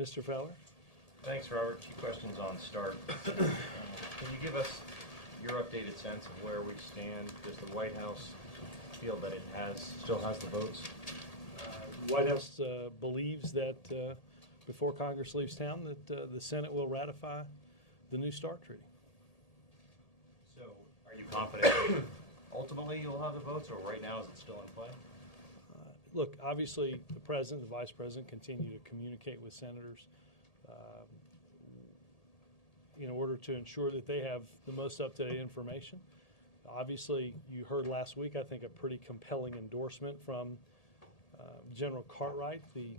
Mr. Feller? Thanks, Robert. Two questions on START. Can you give us your updated sense of where we stand? Does the White House feel that it still has the votes? The White House believes that before Congress leaves town that the Senate will ratify the new START treaty. So are you confident ultimately you'll have the votes, or right now is it still in play? Look, obviously the President, the Vice President continue to communicate with senators in order to ensure that they have the most up-to-date information. Obviously, you heard last week, I think, a pretty compelling endorsement from General Cartwright, the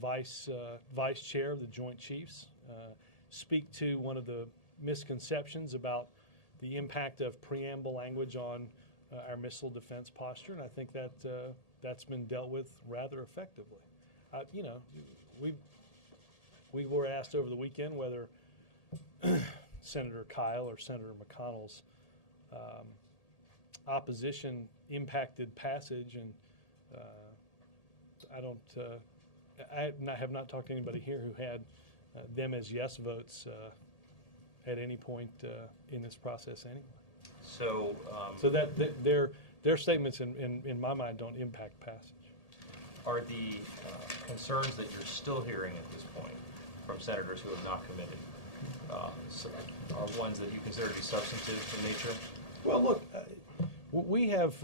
vice chair of the Joint Chiefs, speak to one of the misconceptions about the impact of preamble language on our missile defense posture, and I think that that's been dealt with rather effectively. You know, we were asked over the weekend whether Senator Kyle or Senator McConnell's opposition impacted passage, and I have not talked to anybody here who had them as yes votes at any point in this process anyway. So that their statements in my mind don't impact passage. Are the concerns that you're still hearing at this point from senators who have not committed are ones that you consider to be substantive in nature? Well, look, we have,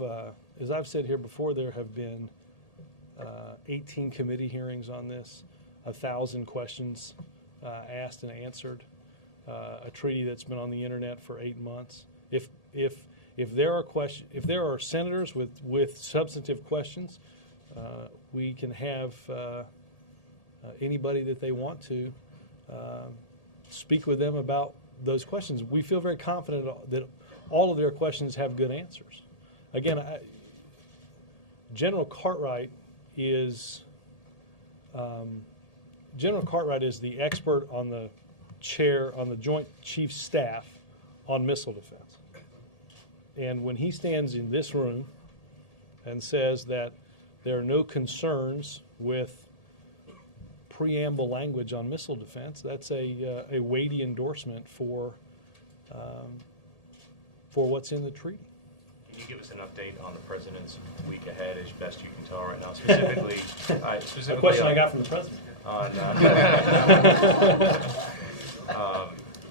as I've said here before, there have been 18 committee hearings on this, 1,000 questions asked and answered, a treaty that's been on the internet for 8 months. If there are senators with substantive questions, we can have anybody that they want to speak with them about those questions. We feel very confident that all of their questions have good answers. Again, General Cartwright is the expert on the Joint Chiefs staff on missile defense. And when he stands in this room and says that there are no concerns with preamble language on missile defense, that's a weighty endorsement for what's in the treaty. Can you give us an update on the President's week ahead, as best you can tell right now? Specifically, a question I got from the President.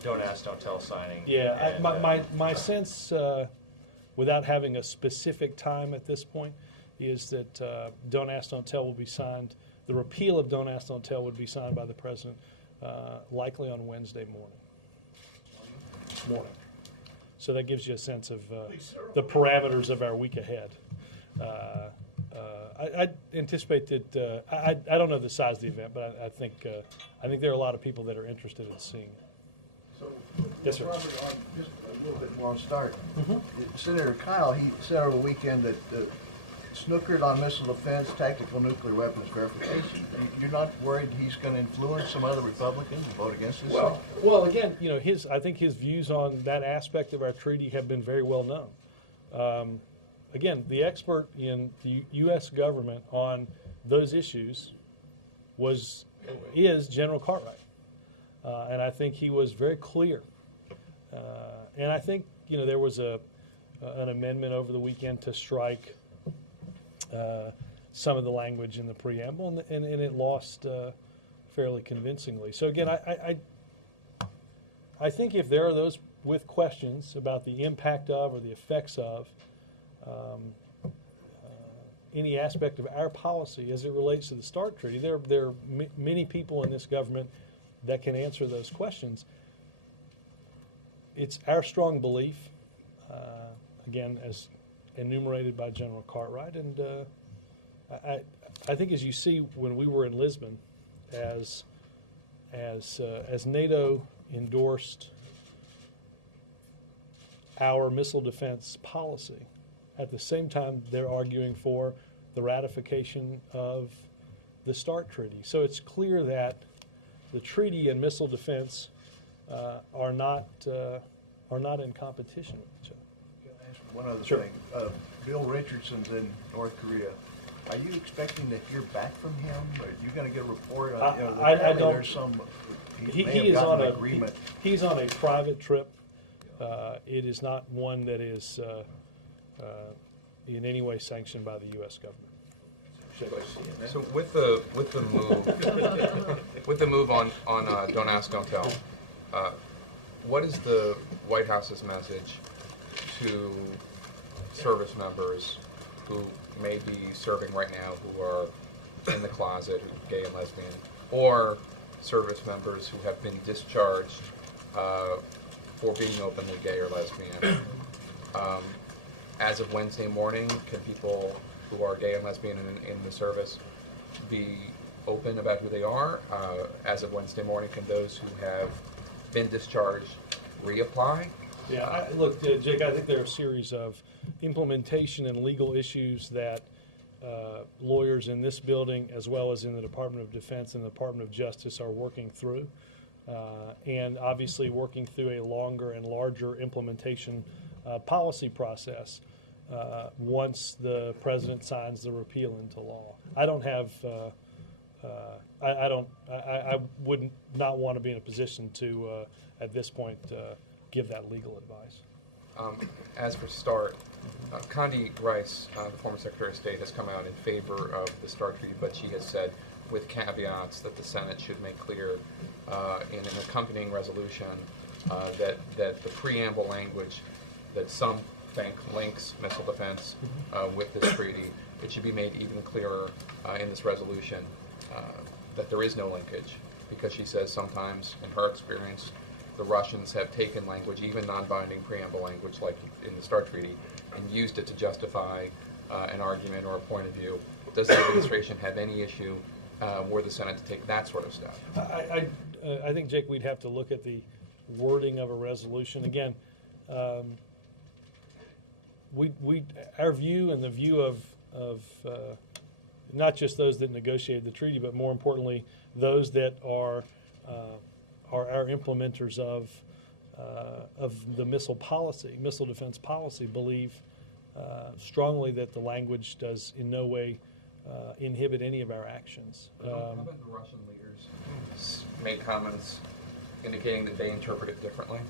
Don't ask, don't tell signing. Yeah, my sense, without having a specific time at this point, is that Don't Ask, Don't Tell will be signed. The repeal of Don't Ask, Don't Tell would be signed by the President likely on Wednesday morning. So that gives you a sense of the parameters of our week ahead. I anticipate that I don't know the size of the event, but I think there are a lot of people that are interested in seeing it. So, yes, sir. Robert, just a little bit more on START. Senator Kyle, he said over the weekend that snookered on missile defense, tactical nuclear weapons verification. You're not worried he's going to influence some other Republicans to vote against this? Well, again, you know, I think his views on that aspect of our treaty have been very well known. Again, the expert in the U.S. government on those issues is General Cartwright. And I think he was very clear. And I think, you know, there was an amendment over the weekend to strike some of the language in the preamble, and it lost fairly convincingly. So again, I think if there are those with questions about the impact of or the effects of any aspect of our policy as it relates to the START treaty, there are many people in this government that can answer those questions. It's our strong belief, again, as enumerated by General Cartwright, and I think as you see when we were in Lisbon, as NATO endorsed our missile defense policy, at the same time they're arguing for the ratification of the START treaty. So it's clear that the treaty and missile defense are not in competition with each other. One other Sure. thing. Bill Richardson's in North Korea. Are you expecting to hear back from him? Or are you going to get a report on, I apparently don't- there's some, He may have is gotten on an a agreement. he's on a private trip. It is not one that is in any way sanctioned by the U.S. government. So with the move on Don't Ask, Don't Tell, what is the White House's message to service members who may be serving right now, who are in the closet, who are gay and lesbian, or service members who have been discharged for being openly gay or lesbian? As of Wednesday morning, can people who are gay and lesbian in the service be open about who they are? As of Wednesday morning, can those who have been discharged reapply? Yeah, look, Jake, I think there are a series of implementation and legal issues that lawyers in this building, as well as in the Department of Defense and the Department of Justice, are working through. And obviously working through a longer and larger implementation policy process once the president signs the repeal into law. I don't have, I would not want to be in a position to, at this point, give that legal advice. As for START, Condi Rice, the former Secretary of State, has come out in favor of the START treaty, but she has said, with caveats, that the Senate should make clear in an accompanying resolution that the preamble language that some think links missile defense with this treaty, it should be made even clearer in this resolution that there is no linkage, because she says sometimes, in her experience, the Russians have taken language, even non-binding preamble language like in the START treaty, and used it to justify an argument or a point of view. Does the administration have any issue were the Senate to take that sort of step? I think, Jake, we'd have to look at the wording of a resolution. Again, our view and the view of not just those that negotiated the treaty, but more importantly, those that are our implementers of the missile defense policy, believe strongly that the language does in no way inhibit any of our actions. How about the Russian leaders made comments indicating that they interpret it differently?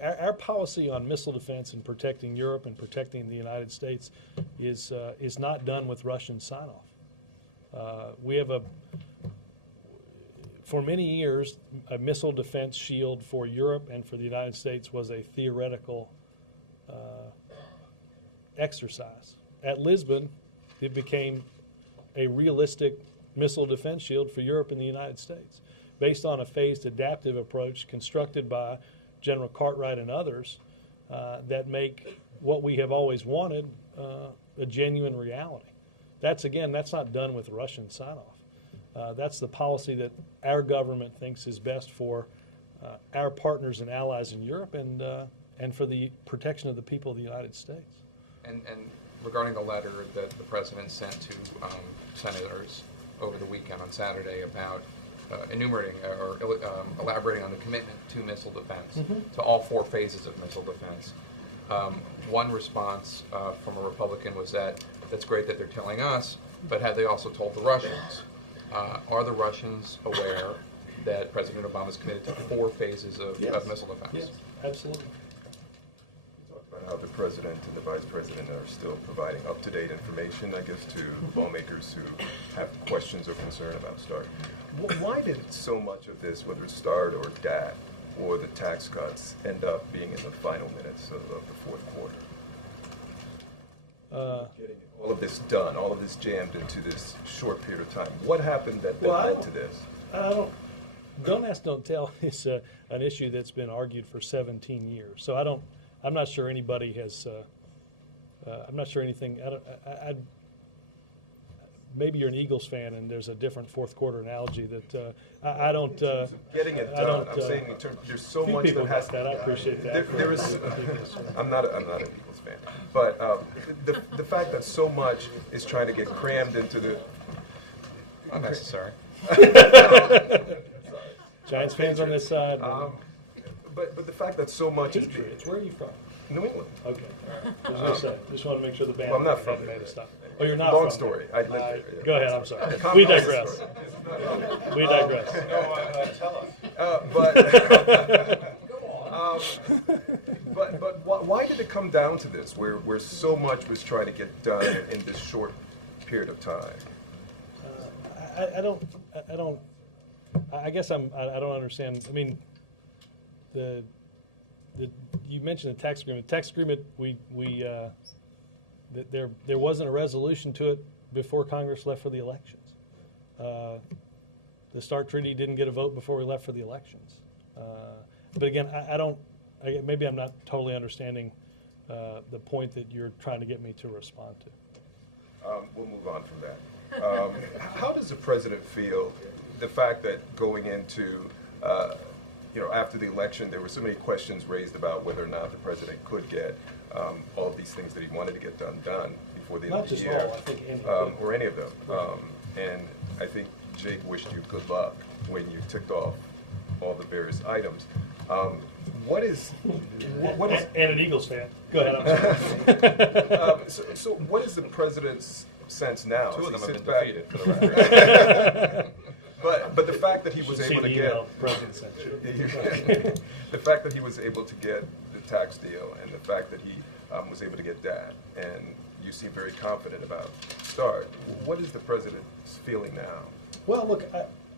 Our policy on missile defense and protecting Europe and protecting the United States is not done with Russian sign-off. We have for many years, a missile defense shield for Europe and for the United States was a theoretical exercise. At Lisbon, it became a realistic missile defense shield for Europe and the United States, based on a phased adaptive approach constructed by General Cartwright and others that make what we have always wanted a genuine reality. That's not done with Russian sign-off. That's the policy that our government thinks is best for our partners and allies in Europe and for the protection of the people of the United States. And regarding the letter that the president sent to senators over the weekend on Saturday about enumerating or elaborating on the commitment to missile defense, to all four phases of missile defense. One response from a Republican was that's great that they're telling us, but had they also told the Russians? Are the Russians aware that President Obama is committed to 4 phases of missile defense? Yes, absolutely. About how the president and the vice president are still providing up-to-date information, I guess, to lawmakers who have questions or concern about START. Why did so much of this, whether it's START or DAT or the tax cuts, end up being in the final minutes of the fourth quarter? Getting all of this done, all of this jammed into this short period of time. What happened that led to this? Don't ask, don't tell is an issue that's been argued for 17 years. So I'm not sure anybody has. I'm not sure anything. Maybe you're an Eagles fan, and there's a different fourth quarter analogy that I don't. Getting it done. I'm saying in terms, there's so much people that has. that. I appreciate that. There is. I'm not an Eagles fan, but the fact that so much is trying to get crammed into the. Unnecessary. Giants fans on this side. But the fact that so much is. Patriots. Where are you from? New England. Okay. I was going to say, just want to make sure the band Well, I'm not from hadn't there. made a stop. Oh, you're not Long from story. there. I lived there. Yeah. Go ahead, I'm sorry. Come- We come- digress. We digress. Tell us. But why did it come down to this, where so much was trying to get done in this short period of time? I guess I don't understand. I mean, you mentioned the tax agreement. The tax agreement, there wasn't a resolution to it before Congress left for the elections. The START treaty didn't get a vote before we left for the elections. But again, maybe I'm not totally understanding the point that you're trying to get me to respond to. We'll move on from that. How does the president feel the fact that going into, after the election, there were so many questions raised about whether or not the president could get all of these things that he wanted to get done before the end Not of the just year, all, I think any. or any of them. And I think Jake wished you good luck when you ticked off all the various items. What is And an Eagles fan. Go ahead. I'm sorry. so what is the president's sense now? Two of as them he have sits been back- defeated, for the record. But the fact that he was Should see able to the get email the president sent you. the fact that he was able to get the tax deal, and the fact that he was able to get that, and you seem very confident about START. What is the president's feeling now? Well, look,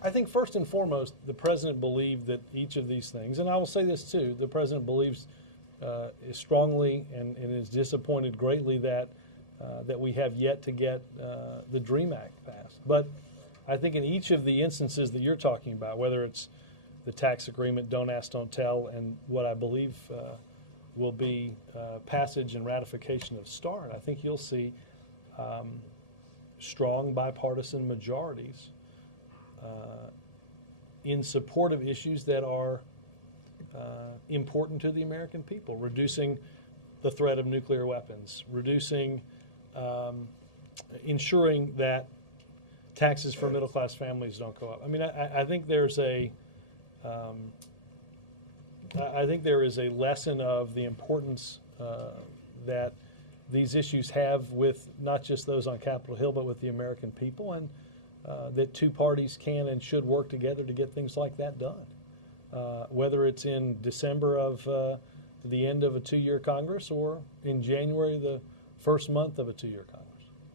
I think first and foremost, the president believed that each of these things, and I will say this too, the president believes strongly and is disappointed greatly that we have yet to get the DREAM Act passed. But I think in each of the instances that you're talking about, whether it's the tax agreement, don't ask, don't tell, and what I believe will be passage and ratification of START, I think you'll see strong bipartisan majorities in support of issues that are important to the American people, reducing the threat of nuclear weapons, ensuring that taxes for middle-class families don't go up. I mean, I think there's I think there is a lesson of the importance that these issues have with not just those on Capitol Hill, but with the American people, and that two parties can and should work together to get things like that done. Whether it's in December of the end of a two-year Congress or in January, the first month of a two-year Congress.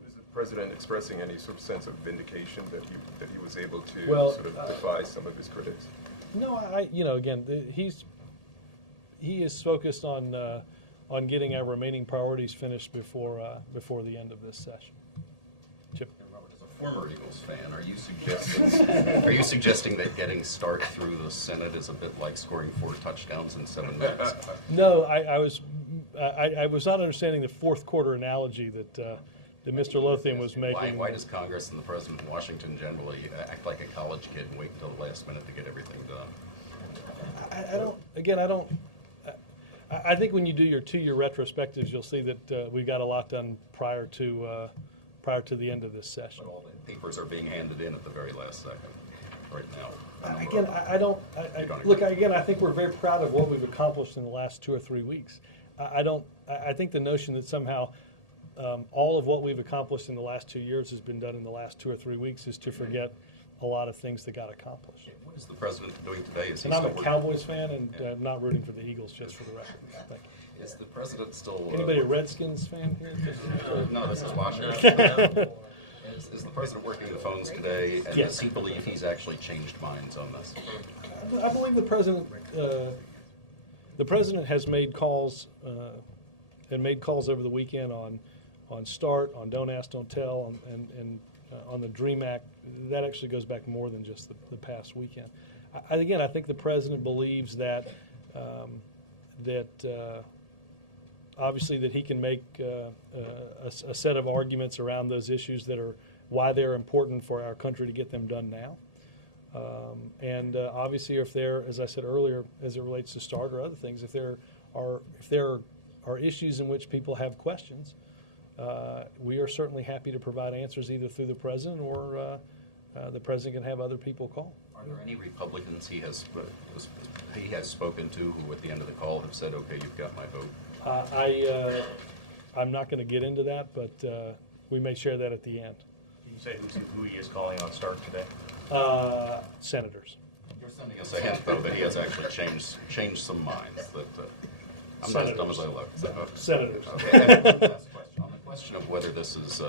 Is the president expressing any sort of sense of vindication that he was able to Well, sort of defy some of his critics? No, again, he is focused on getting our remaining priorities finished before the end of this session. Chip. Robert, as a former Eagles fan, are you suggesting that getting START through the Senate is a bit like scoring 4 touchdowns in 7 minutes? No, I was not understanding the fourth quarter analogy that Mr. Lothian was making. Why does Congress and the President in Washington generally act like a college kid and wait until the last minute to get everything done? I think when you do your two-year retrospectives, you'll see that we got a lot done prior to the end of this session. But all the papers are being handed in at the very last second right now. Again, I think we're very proud of what we've accomplished in the last 2 or 3 weeks. I think the notion that somehow all of what we've accomplished in the last 2 years has been done in the last 2 or 3 weeks is to forget a lot of things that got accomplished. What is the President doing today? Is he And I'm a still Cowboys fan and not rooting for the Eagles, just for the record. Thank you. Is the President still... Anybody a Redskins fan here? No, this is Washington. Is the President working the phones today, and Yes. does he believe he's actually changed minds on this? I believe the president has made calls over the weekend on START, on Don't Ask, Don't Tell, and on the DREAM Act. That actually goes back more than just the past weekend. I think the president believes that obviously that he can make a set of arguments around those issues that are why they're important for our country to get them done now. Obviously, if there, as I said earlier, as it relates to START or other things, if there are issues in which people have questions, we are certainly happy to provide answers either through the president or the president can have other people call. Are there any Republicans he has spoken to who, at the end of the call, have said, "Okay, you've got my vote"? I'm not going to get into that, but we may share that at the end. Can you say who he is calling on Stark today? Senators. You're sending us a hint, though, that he has actually changed some minds. That I'm not as dumb as I look. Senators. Okay. And last question. On the question of whether this is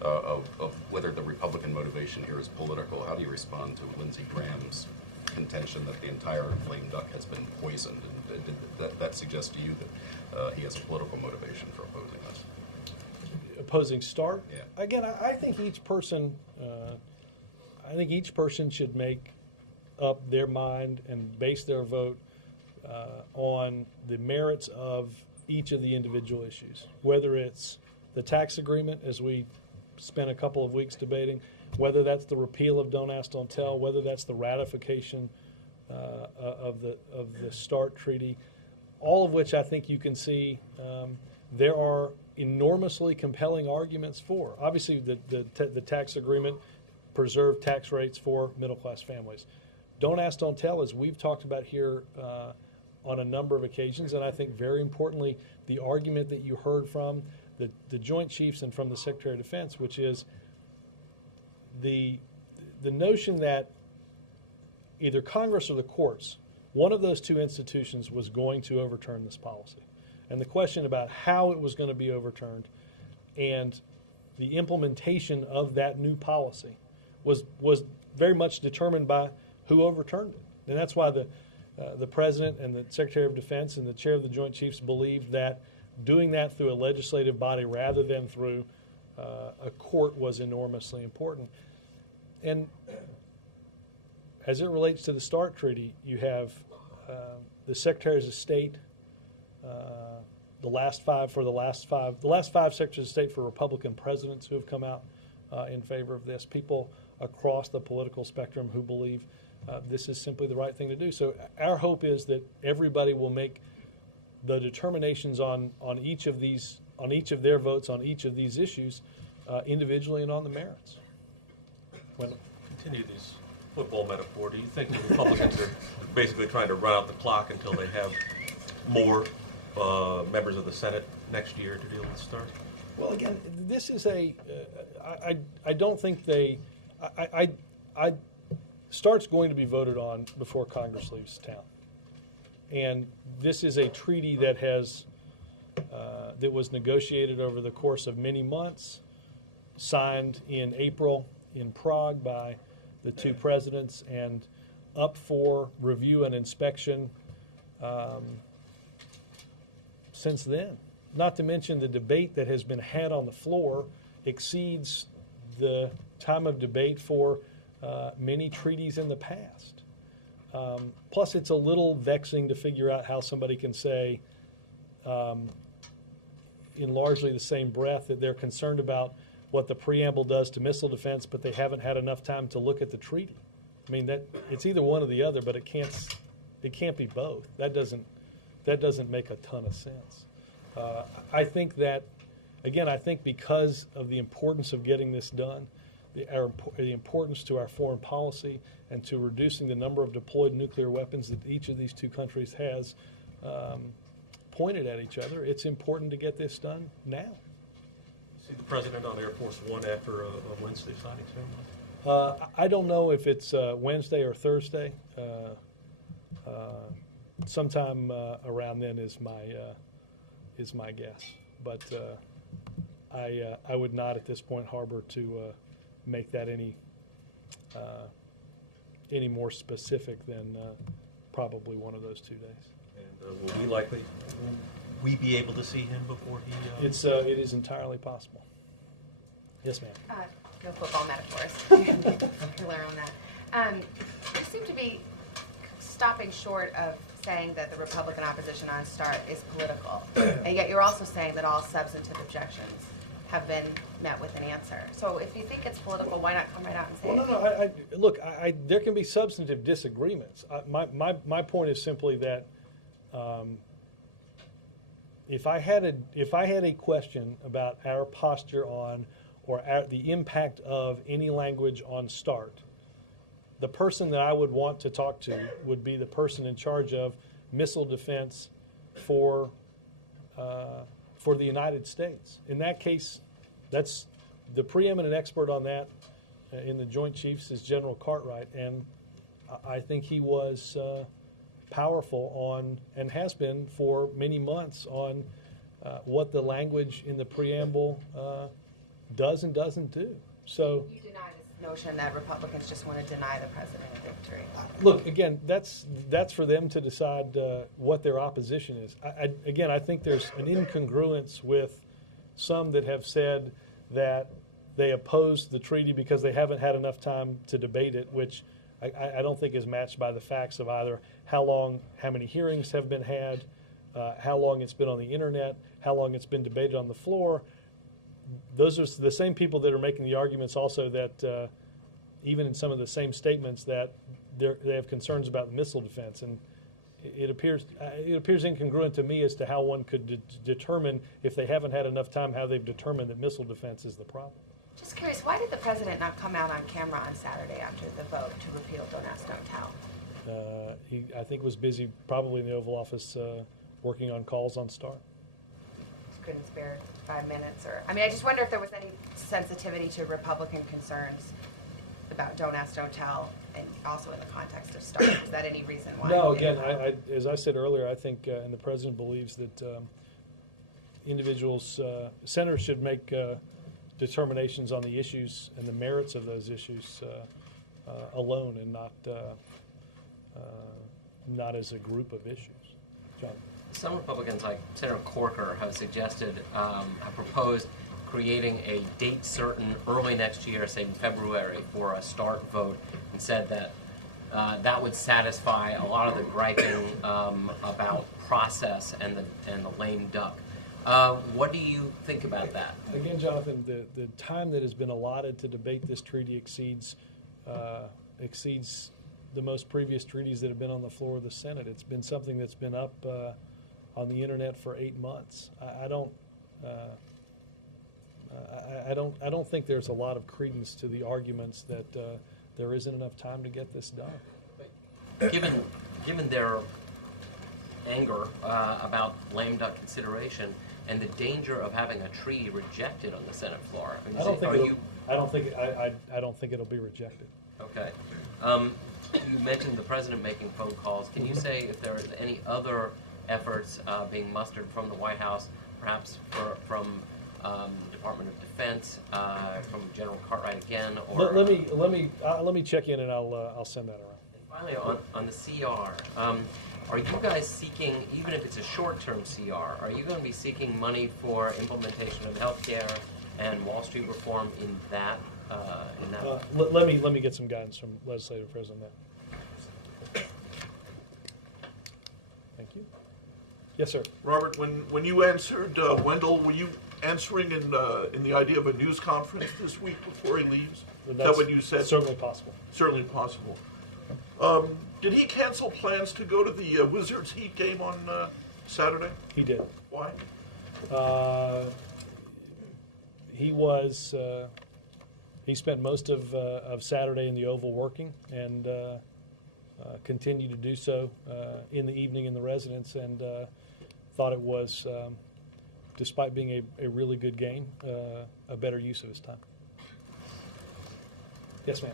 of whether the Republican motivation here is political, how do you respond to Lindsey Graham's contention that the entire lame duck has been poisoned, and did that suggest to you that he has a political motivation for opposing us? Opposing Stark? Yeah. Again, I think each person, should make up their mind and base their vote on the merits of each of the individual issues, whether it's the tax agreement, as we spent a couple of weeks debating, whether that's the repeal of Don't Ask, Don't Tell, whether that's the ratification of the START treaty, all of which I think you can see there are enormously compelling arguments for. Obviously, the tax agreement preserved tax rates for middle-class families. Don't Ask, Don't Tell, as we've talked about here on a number of occasions, and I think very importantly, the argument that you heard from the Joint Chiefs and from the Secretary of Defense, which is the notion that either Congress or the courts, one of those two institutions was going to overturn this policy. And the question about how it was going to be overturned and the implementation of that new policy was very much determined by who overturned it. And that's why the President and the Secretary of Defense and the Chair of the Joint Chiefs believed that doing that through a legislative body rather than through a court was enormously important. And as it relates to the START Treaty, you have the Secretaries of State, the last five Secretaries of State for Republican presidents who have come out in favor of this, people across the political spectrum who believe this is simply the right thing to do. So our hope is that everybody will make the determinations on each of their votes on each of these issues individually and on the merits. Continue this football metaphor. Do you think the Republicans are basically trying to run out the clock until they have more members of the Senate next year to deal with START? Well, again, this is I don't think START's going to be voted on before Congress leaves town. And this is a treaty that that was negotiated over the course of many months, signed in April in Prague by the two presidents, and up for review and inspection since then. Not to mention the debate that has been had on the floor exceeds the time of debate for many treaties in the past. Plus, it's a little vexing to figure out how somebody can say, in largely the same breath, that they're concerned about what the preamble does to missile defense, but they haven't had enough time to look at the treaty. I mean, that it's either one or the other, but it can't be both. That doesn't make a ton of sense. I think that, again, because of the importance of getting this done, the importance to our foreign policy and to reducing the number of deployed nuclear weapons that each of these two countries has pointed at each other, it's important to get this done now. See the President on Air Force One after a Wednesday signing ceremony? I don't know if it's Wednesday or Thursday. Sometime around then is my guess. But I would not at this point harbor to make that any more specific than probably one of those 2 days. And will we be able to see him before he? It is entirely possible. Yes, ma'am. No football metaphors. Clear on that. You seem to be stopping short of saying that the Republican opposition on START is political, and yet you're also saying that all substantive objections have been met with an answer. So if you think it's political, why not come right out and say it? No. Look, there can be substantive disagreements. My point is simply that if I had a question about our posture on or the impact of any language on START, the person that I would want to talk to would be the person in charge of missile defense for for the United States. In that case, that's the preeminent expert on that in the Joint Chiefs is General Cartwright, and I think he was powerful on, and has been for many months, on what the language in the preamble does and doesn't do. So You deny this notion that Republicans just want to deny the president a victory. look, again, that's for them to decide what their opposition is. I think there's an incongruence with some that have said that they oppose the treaty because they haven't had enough time to debate it, which I don't think is matched by the facts of either how many hearings have been had, how long it's been on the internet, how long it's been debated on the floor. Those are the same people that are making the arguments also that even in some of the same statements that they have concerns about the missile defense. And it appears incongruent to me as to how one could determine, if they haven't had enough time, how they've determined that missile defense is the problem. Just curious, why did the president not come out on camera on Saturday after the vote to repeal Don't Ask, Don't Tell? He, I think, was busy probably in the Oval Office working on calls on Star. Couldn't spare 5 minutes, or I just wonder if there was any sensitivity to Republican concerns about Don't Ask, Don't Tell, and also in the context of Star. Is that any reason why? No, again, as I said earlier, I think, and the president believes that individuals, senators should make determinations on the issues and the merits of those issues alone, and not as a group of issues. John. Some Republicans, like Senator Corker, have suggested, have proposed creating a date certain early next year, say in February, for a start vote, and said that that would satisfy a lot of the griping about process and the lame duck. What do you think about that? Again, Jonathan, the time that has been allotted to debate this treaty exceeds the most previous treaties that have been on the floor of the Senate. It's been something that's been up on the internet for 8 months. I don't think there's a lot of credence to the arguments that there isn't enough time to get this done. Given their anger about lame duck consideration and the danger of having a treaty rejected on the Senate floor, I don't think it'll be rejected. Okay. You mentioned the president making phone calls. Can you say if there are any other efforts being mustered from the White House, perhaps from Department of Defense, from General Cartwright again, or let me check in and I'll send that around. And finally, on the CR, are you guys seeking, even if it's a short-term CR, are you going to be seeking money for implementation of healthcare and Wall Street reform in that? Let me get some guidance from legislative affairs on that. Thank you. Yes, sir. Robert, when you answered Wendell, were you answering in the idea of a news conference this week before he leaves? Is that what you said? Certainly possible. Certainly possible. Did he cancel plans to go to the Wizards Heat game on Saturday? He did. Why? He spent most of Saturday in the Oval working, and continued to do so in the evening in the residence, and thought it was, despite being a really good game, a better use of his time. Yes, ma'am.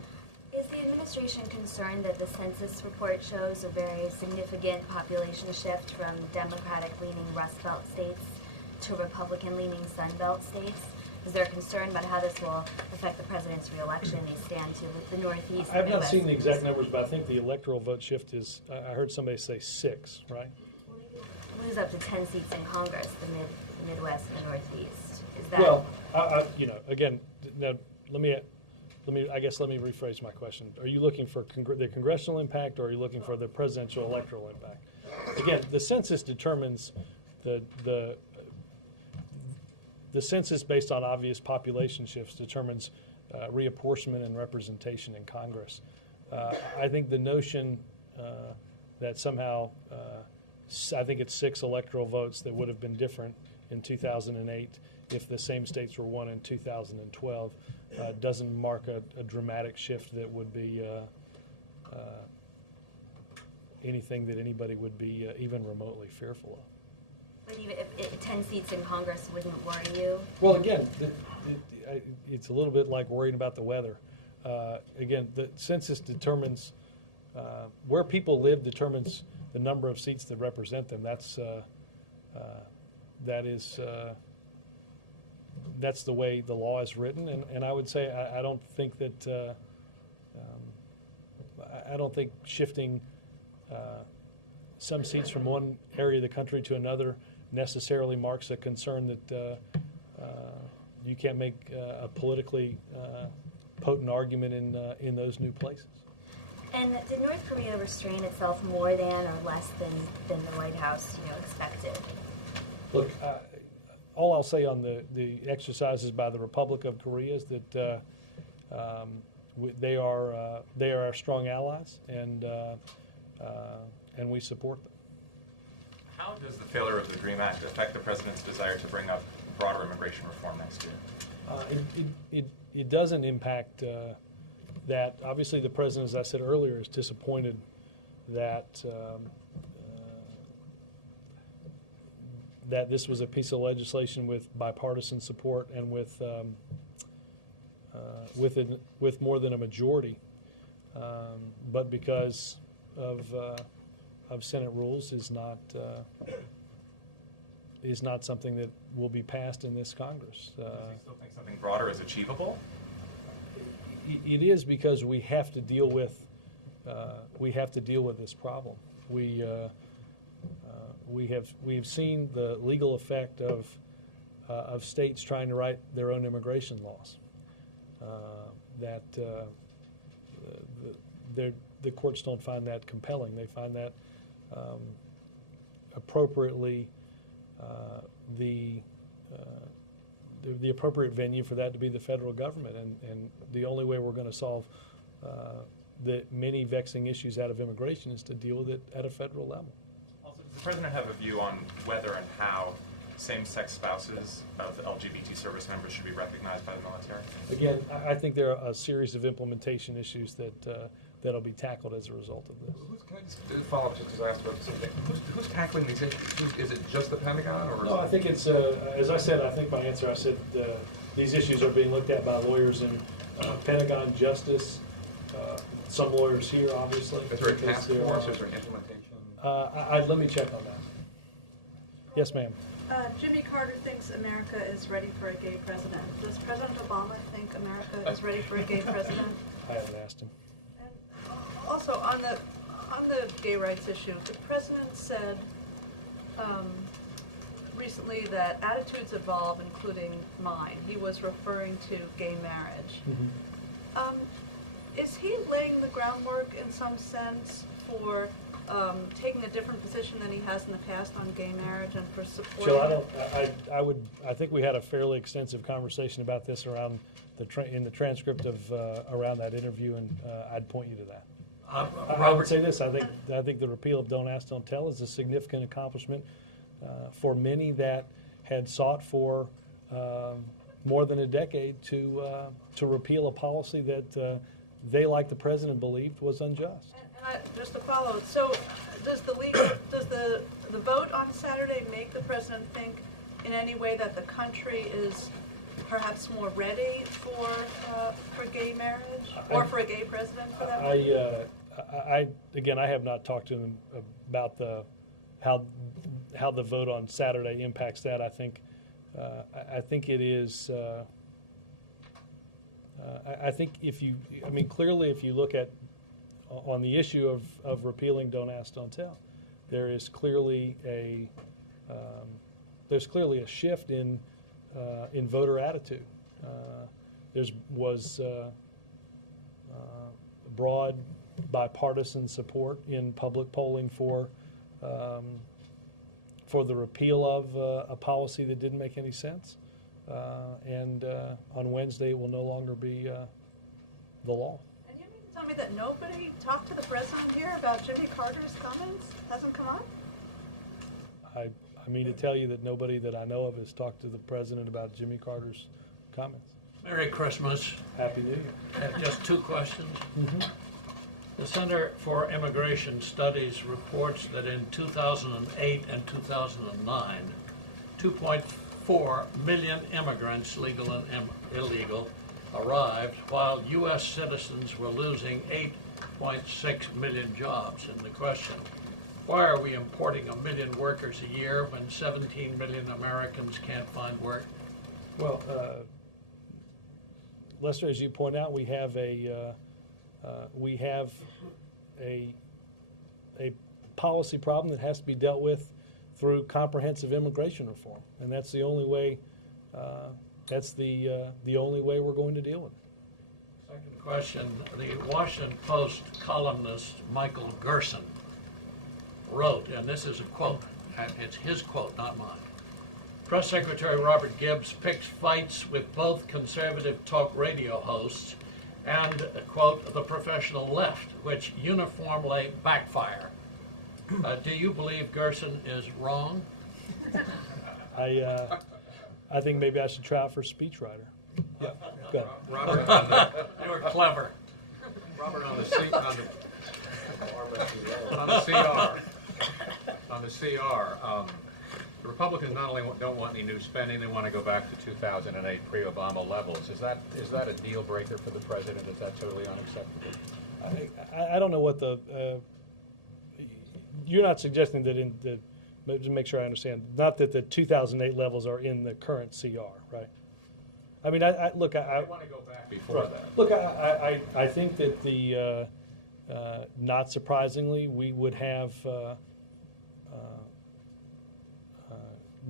Is the administration concerned that the census report shows a very significant population shift from Democratic-leaning Rust Belt states to Republican-leaning Sun Belt states? Is there a concern about how this will affect the president's reelection? They stand to the Northeast. I've not seen the exact numbers, but I think the electoral vote shift is, I heard somebody say 6, right? Lose up to 10 seats in Congress, the Midwest and the Northeast. Is that? Well, again, now let me rephrase my question. Are you looking for the congressional impact, or are you looking for the presidential electoral impact? Again, the census determines the census based on obvious population shifts determines reapportionment and representation in Congress. I think the notion that somehow, I think it's 6 electoral votes that would have been different in 2008 if the same states were won in 2012 doesn't mark a dramatic shift that would be anything that anybody would be even remotely fearful of. But even if 10 seats in Congress wouldn't worry you? Well, again, it's a little bit like worrying about the weather. Again, the census determines where people live, determines the number of seats that represent them. That's the way the law is written, and I would say I don't think that I don't think shifting some seats from one area of the country to another necessarily marks a concern that you can't make a politically potent argument in those new places. And did North Korea restrain itself more than or less than the White House, expected? Look, all I'll say on the exercises by the Republic of Korea is that they are our strong allies, and we support them. How does the failure of the DREAM Act affect the president's desire to bring up broader immigration reform next year? It doesn't impact that. Obviously, the president, as I said earlier, is disappointed that that this was a piece of legislation with bipartisan support and with more than a majority, but because of Senate rules is not something that will be passed in this Congress. Does he still think something broader is achievable? It is, because we have to deal with this problem. We have seen the legal effect of states trying to write their own immigration laws. The courts don't find that compelling. They find that appropriately the appropriate venue for that to be the federal government, and the only way we're going to solve the many vexing issues out of immigration is to deal with it at a federal level. Also, does the president have a view on whether and how same-sex spouses of LGBT service members should be recognized by the military? Again, I think there are a series of implementation issues that'll be tackled as a result of this. Can I just follow up, just because I asked about something? Who's tackling these issues? Is it just the Pentagon, or? No, I think it's, as I said, I think my answer, I said these issues are being looked at by lawyers in Pentagon, Justice, some lawyers here, obviously. Is there a task force, or is there an implementation? Let me check on that. Yes, ma'am. Jimmy Carter thinks America is ready for a gay president. Does President Obama think America is ready for a gay president? I haven't asked him. And also, on the gay rights issue, the president said recently that attitudes evolve, including mine. He was referring to gay marriage. Mm-hmm. Is he laying the groundwork in some sense for taking a different position than he has in the past on gay marriage and for supporting? Jill, I think we had a fairly extensive conversation about this around in the transcript of around that interview, and I'd point you to that. I would say this: I think the repeal of Don't Ask, Don't Tell is a significant accomplishment for many that had sought for more than a decade to repeal a policy that they, like the president, believed was unjust. Just to follow, so does the vote on Saturday make the president think in any way that the country is perhaps more ready for gay marriage, or for a gay president, for that matter? I have not talked to him about how the vote on Saturday impacts that. I think it is. I think clearly, if you look at on the issue of repealing Don't Ask, Don't Tell, there is clearly a shift in voter attitude. There was broad bipartisan support in public polling for the repeal of a policy that didn't make any sense, and on Wednesday it will no longer be the law. Tell me that nobody talked to the president here about Jimmy Carter's comments? Hasn't come up? I mean to tell you that nobody that I know of has talked to the president about Jimmy Carter's comments. Merry Christmas. Happy New Year. I have just two questions. Mm-hmm. The Center for Immigration Studies reports that in 2008 and 2009, 2.4 million immigrants, legal and illegal, arrived, while U.S. citizens were losing 8.6 million jobs. And the question, why are we importing 1 million workers a year when 17 million Americans can't find work? Well, Lester, as you point out, we have a policy problem that has to be dealt with through comprehensive immigration reform, and that's the only way. That's the only way we're going to deal with it. Second question: the Washington Post columnist Michael Gerson wrote, and this is a quote. It's his quote, not mine. Press Secretary Robert Gibbs picks fights with both conservative talk radio hosts and, quote, the professional left, which uniformly backfire. Do you believe Gerson is wrong? I think maybe I should try out for speechwriter. Yeah, go ahead. Robert, you were clever. Robert, on the CR, the Republicans not only don't want any new spending, they want to go back to 2008 pre-Obama levels. Is that a deal breaker for the president? Is that totally unacceptable? I don't know what the. You're not suggesting that to make sure I understand, not that the 2008 levels are in the current CR, right? I mean, I want to go back before that. Look, I think that the not surprisingly, we would have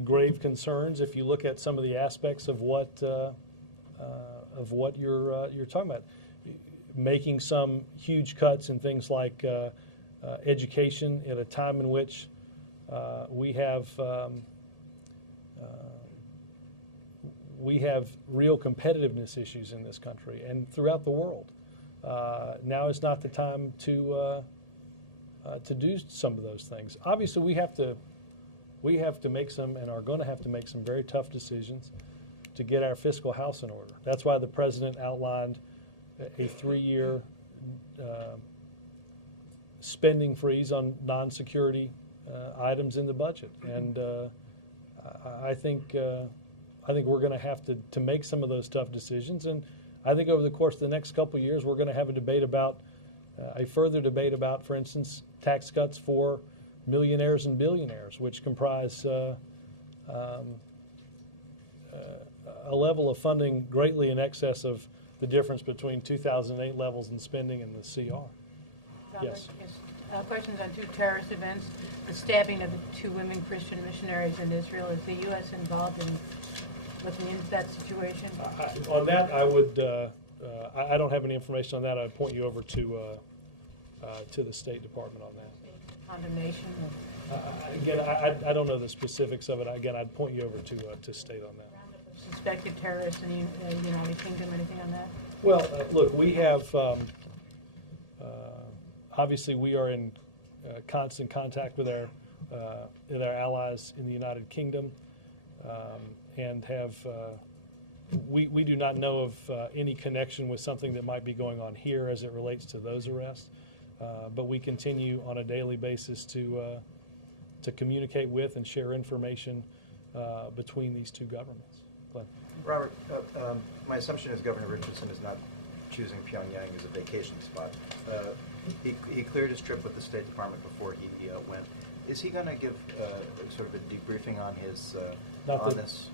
grave concerns if you look at some of the aspects of what you're talking about, making some huge cuts in things like education at a time in which we have real competitiveness issues in this country and throughout the world. Now is not the time to do some of those things. Obviously, we have to make some, and are going to have to make some very tough decisions to get our fiscal house in order. That's why the president outlined a 3-year spending freeze on non-security items in the budget, and I think we're going to have to make some of those tough decisions. And I think over the course of the next couple of years, we're going to have a further debate about, for instance, tax cuts for millionaires and billionaires, which comprise a level of funding greatly in excess of the difference between 2008 levels in spending and the CR. Yes. Questions on 2 terrorist events, the stabbing of the 2 women Christian missionaries in Israel. Is the U.S. involved in looking into that situation? On that, I would. I don't have any information on that. I'd point you over to the State Department on that. Condemnation? Again, I don't know the specifics of it. Again, I'd point you over to State on that. Suspected terrorists in the United Kingdom, anything on that? Well, look, we have, obviously we are in constant contact with our allies in the United Kingdom, and have, we do not know of any connection with something that might be going on here as it relates to those arrests, but we continue on a daily basis to communicate with and share information between these 2 governments. Glenn. Robert, my assumption is Governor Richardson is not choosing Pyongyang as a vacation spot. He cleared his trip with the State Department before he went. Is he going to give sort of a debriefing on his this?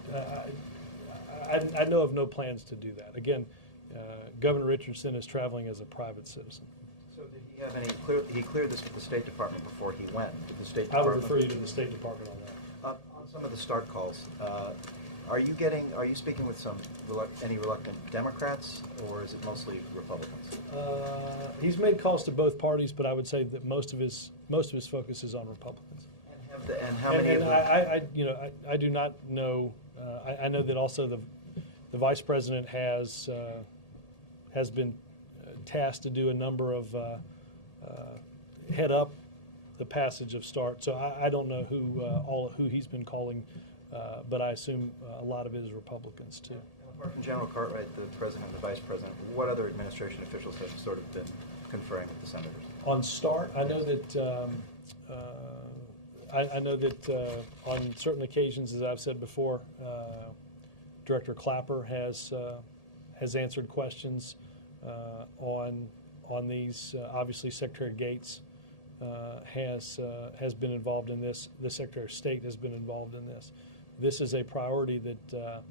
I know of no plans to do that. Again, Governor Richardson is traveling as a private citizen. So did he have any? He cleared this with the State Department before he went. Did the State I Department? would refer you to the State Department on that. On some of the START calls, are you speaking with any reluctant Democrats, or is it mostly Republicans? He's made calls to both parties, but I would say that most of his focus is on Republicans. And how many of them? I do not know. I know that also the Vice President has been tasked to do a number of head up the passage of START. So I don't know who he's been calling, but I assume a lot of it is Republicans too. Apart from General Cartwright, the President and the Vice President, what other administration officials have sort of been conferring with the senators? On START, I know that I know that on certain occasions, as I've said before, Director Clapper has answered questions on these. Obviously, Secretary Gates has been involved in this. The Secretary of State has been involved in this. This is a priority that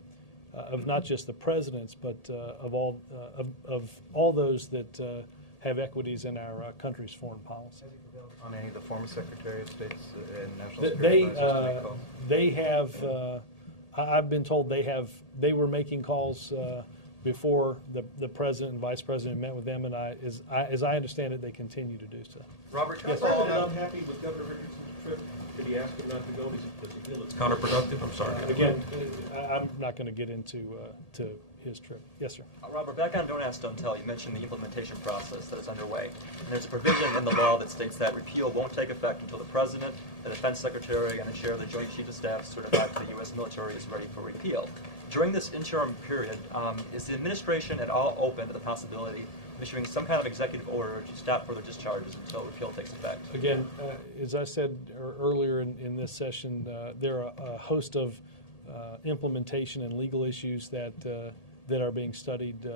of not just the president's, but of all those that have equities in our country's foreign policy. Has he prevailed on any of the former Secretary of State's and National Security Advisors to make calls? They have. I've been told they were making calls before the president and vice president met with them, and as I understand it, they continue to do so. Robert, can Yes, I follow sir. up? Unhappy with Governor Richardson's trip? Did he ask him not to go? Does he feel it's counterproductive? I'm sorry. Again, I'm not going to get into to his trip. Yes, sir. Robert, back on Don't Ask, Don't Tell, you mentioned the implementation process that is underway. And there's a provision in the law that states that repeal won't take effect until the President, the Defense Secretary, and the Chair of the Joint Chiefs of Staff certify that the U.S. military is ready for repeal. During this interim period, is the administration at all open to the possibility of issuing some kind of executive order to stop further discharges until repeal takes effect? Again, as I said earlier in this session, there are a host of implementation and legal issues that are being studied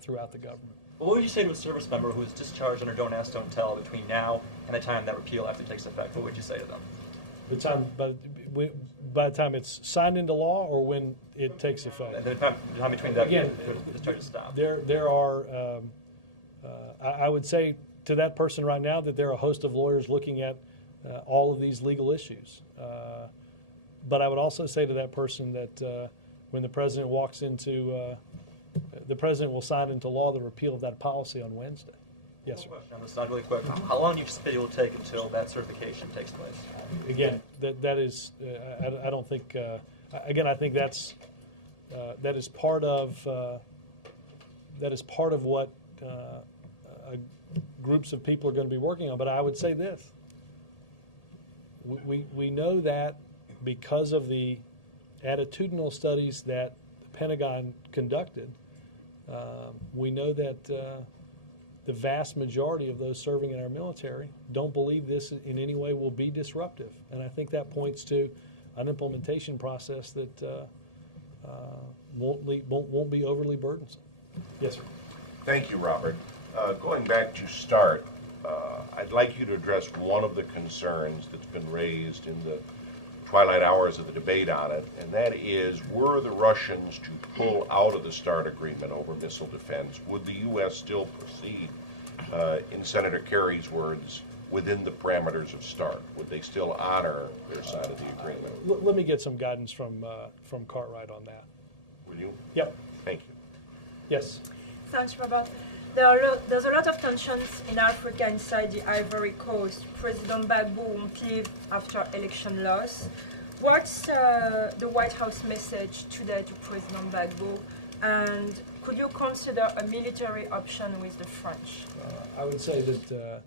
throughout the government. Well, what would you say to a service member who is discharged under Don't Ask, Don't Tell between now and the time that repeal actually takes effect? What would you say to them? By the time it's signed into law, or when it takes effect? And the time between that, again, the discharges stop. There are. I would say to that person right now that there are a host of lawyers looking at all of these legal issues. But I would also say to that person that when the president walks into, the president will sign into law the repeal of that policy on Wednesday. Yes, sir. On this side, really quick, how long do you anticipate it will take until that certification takes place? Again, that is, I don't think. Again, I think that is part of what groups of people are going to be working on. But I would say this: we know that because of the attitudinal studies that the Pentagon conducted, we know that the vast majority of those serving in our military don't believe this in any way will be disruptive. And I think that points to an implementation process that won't be overly burdensome. Yes, sir. Thank you, Robert. Going back to START, I'd like you to address one of the concerns that's been raised in the twilight hours of the debate on it, and that is, were the Russians to pull out of the START agreement over missile defense, would the U.S. still proceed, in Senator Kerry's words, within the parameters of START? Would they still honor their side of the agreement? Let me get some guidance from Cartwright on that. Will you? Yep. Thank you. Yes. Thanks, Robert. There's a lot of tensions in Africa inside the Ivory Coast. President Gbagbo won't leave after election loss. What's the White House message today to President Gbagbo? And could you consider a military option with the French? I would say that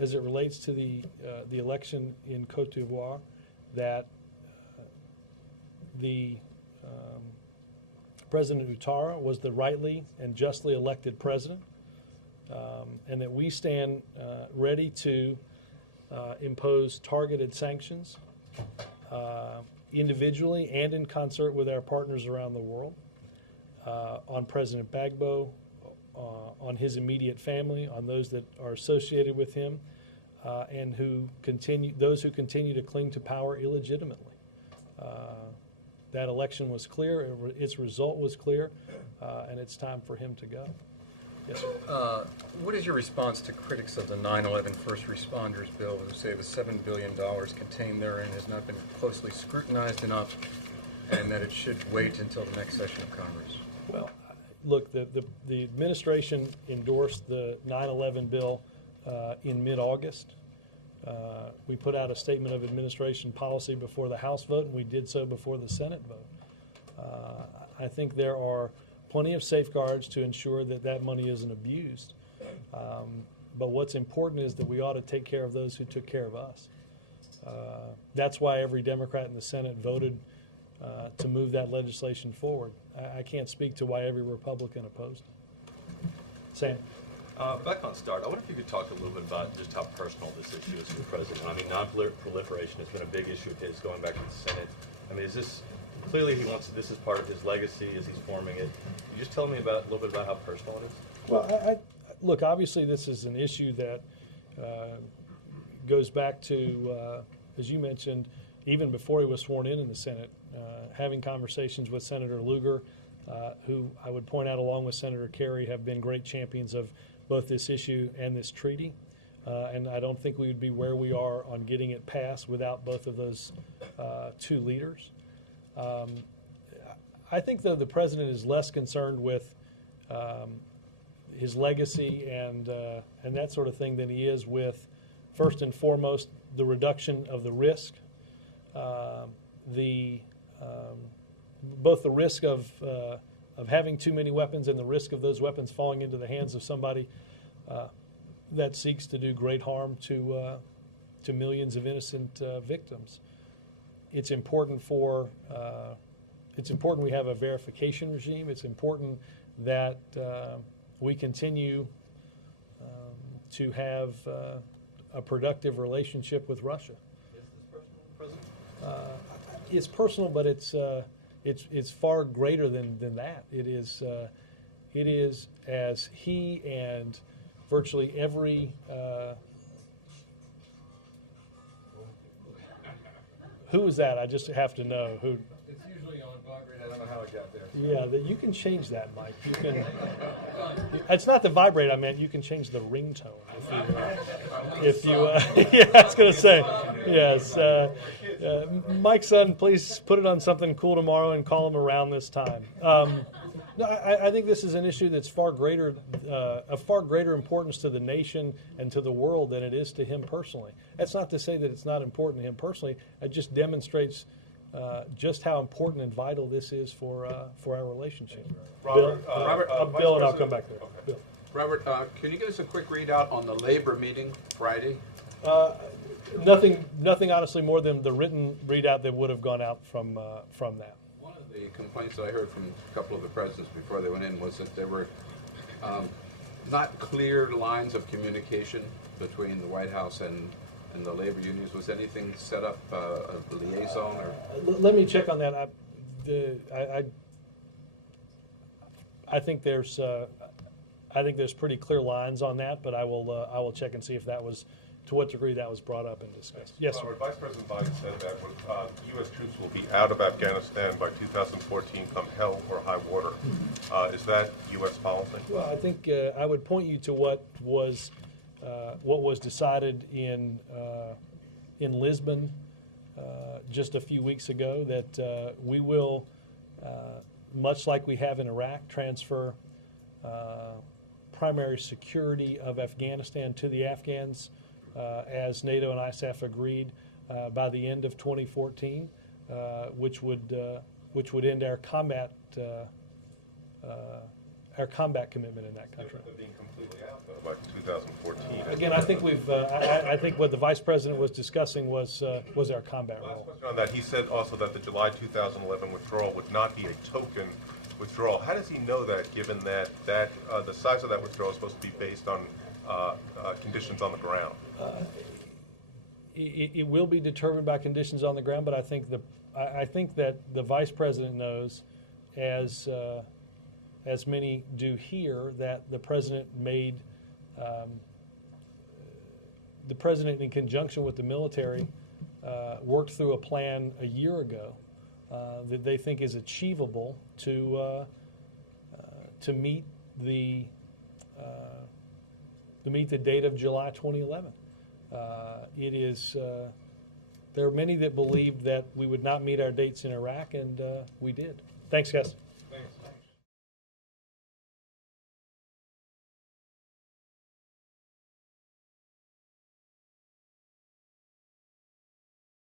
as it relates to the election in Côte d'Ivoire, that the President Ouattara was the rightly and justly elected president, and that we stand ready to impose targeted sanctions individually and in concert with our partners around the world on President Gbagbo, on his immediate family, on those that are associated with him, and those who continue to cling to power illegitimately. That election was clear, its result was clear, and it's time for him to go. Yes, sir. What is your response to critics of the 9/11 first responders bill, who say the $7 billion contained therein has not been closely scrutinized enough, and that it should wait until the next session of Congress? Well, look, the administration endorsed the 9/11 bill in mid-August. We put out a statement of administration policy before the House vote, and we did so before the Senate vote. I think there are plenty of safeguards to ensure that that money isn't abused. But what's important is that we ought to take care of those who took care of us. That's why every Democrat in the Senate voted to move that legislation forward. I can't speak to why every Republican opposed it. Sam. Back on START, I wonder if you could talk a little bit about just how personal this issue is to the president. I mean, non-proliferation has been a big issue of his going back to the Senate. I mean, is this, clearly he wants, this is part of his legacy as he's forming it. Can you just tell me a little bit about how personal it is? Well, look, obviously this is an issue that goes back to, as you mentioned, even before he was sworn in the Senate, having conversations with Senator Lugar, who I would point out along with Senator Kerry have been great champions of both this issue and this treaty. And I don't think we would be where we are on getting it passed without both of those two leaders. I think, though, the president is less concerned with his legacy and that sort of thing than he is with, first and foremost, the reduction of the risk, both the risk of having too many weapons and the risk of those weapons falling into the hands of somebody that seeks to do great harm to millions of innocent victims. It's important we have a verification regime. It's important that we continue to have a productive relationship with Russia. Is this personal, President? It's personal, but it's far greater than that. It is as he and virtually every who is that? I just have to know who. It's usually on vibrate. I don't know how it got there. Yeah, you can change that, Mike. You can. It's not the vibrate I meant. You can change the ringtone if you. Yeah, I was gonna say. Yes, Mike's son. Please put it on something cool tomorrow and call him around this time. No, I think this is an issue that's of far greater importance to the nation and to the world than it is to him personally. That's not to say that it's not important to him personally. It just demonstrates just how important and vital this is for our relationship. Robert, Bill, and I'll come back there. Okay. Bill. Robert, can you give us a quick readout on the labor meeting Friday? Nothing honestly more than the written readout that would have gone out from that. One of the complaints that I heard from a couple of the presidents before they went in was that there were not clear lines of communication between the White House and the labor unions. Was anything set up, a liaison? Or? Let me check on that. I think there's pretty clear lines on that, but I will check and see if that was, to what degree that was brought up and discussed. Yes, Robert, Vice President Biden said that U.S. troops will be out of Afghanistan by 2014 come hell or high water. Is that U.S. policy? Well, I think I would point you to what was decided in Lisbon just a few weeks ago, that we will, much like we have in Iraq, transfer primary security of Afghanistan to the Afghans, as NATO and ISAF agreed by the end of 2014, which would end our combat commitment in that country. They're being completely out though by 2014. Again, I think I think what the Vice President was discussing was our combat role. Last question on that. He said also that the July 2011 withdrawal would not be a token withdrawal. How does he know that, given that the size of that withdrawal is supposed to be based on conditions on the ground? It will be determined by conditions on the ground, but I think that the Vice President knows, as many do here, that the President made the President, in conjunction with the military, worked through a plan a year ago that they think is achievable to meet the date of July 2011. There are many that believed that we would not meet our dates in Iraq, and we did. Thanks, guys.